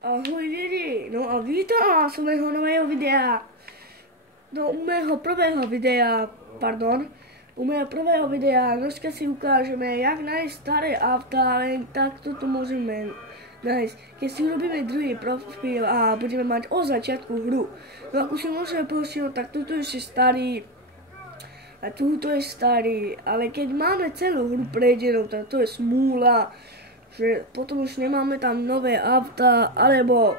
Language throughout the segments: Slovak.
Ahoj lidi, no a vítám vás u mého nového videa. No u mého prvého videa, dneska si ukážeme, jak nájsť staré auta, len takto to môžeme nájsť. Keď si urobíme druhý profil a budeme mať od začiatku hru. No ako si môžeme povšimnúť, tak toto je ešte starý a túto je starý, ale keď máme celú hru prejdenú, tak to je smúla. Že potom už nemáme tam nové auta, alebo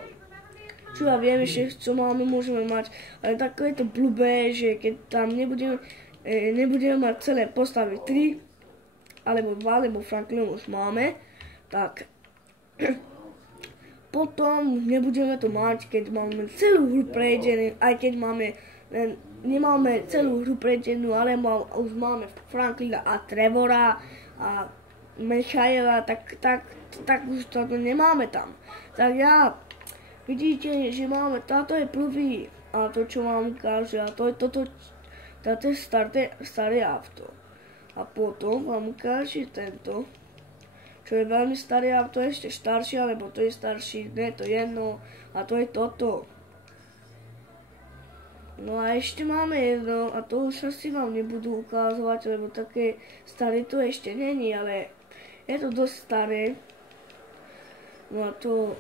čo ja viem ešte, čo môžeme mať, ale tako je to blbé, že keď tam nebudeme mať celé postavy 3, alebo 2, lebo Franklin už máme, tak potom nebudeme to mať, keď máme celú hru prejdenú, aj keď nemáme celú hru prejdenú, ale už máme Franklina a Trevora a Michaela, tak už to nemáme tam. Tak ja, vidíte, že máme, táto je prvý, a to čo vám ukáže, a to je staré auto. A potom vám ukáže tento, čo je veľmi staré auto, ešte staršie, alebo to je starší, ne, to jedno, a to je toto. No a ešte máme jedno, a to už asi vám nebudú ukázovať, lebo také staré to ešte není, ale je to dosť staré. No a to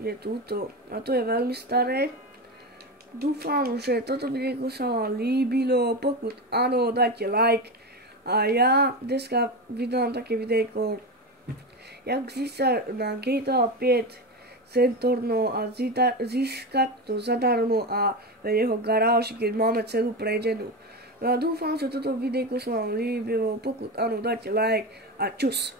je túto. A to je veľmi staré. Dúfam, že toto videjko sa vám líbilo. Pokud áno, dajte like. A ja dneska vydám také videjko, jak získať na GTA 5 centorno a získať to zadarmo a v jeho garáži, keď máme celú prejdenú. No a dúfam, že toto videjko sa vám líbilo. Pokud áno, dajte like a čus.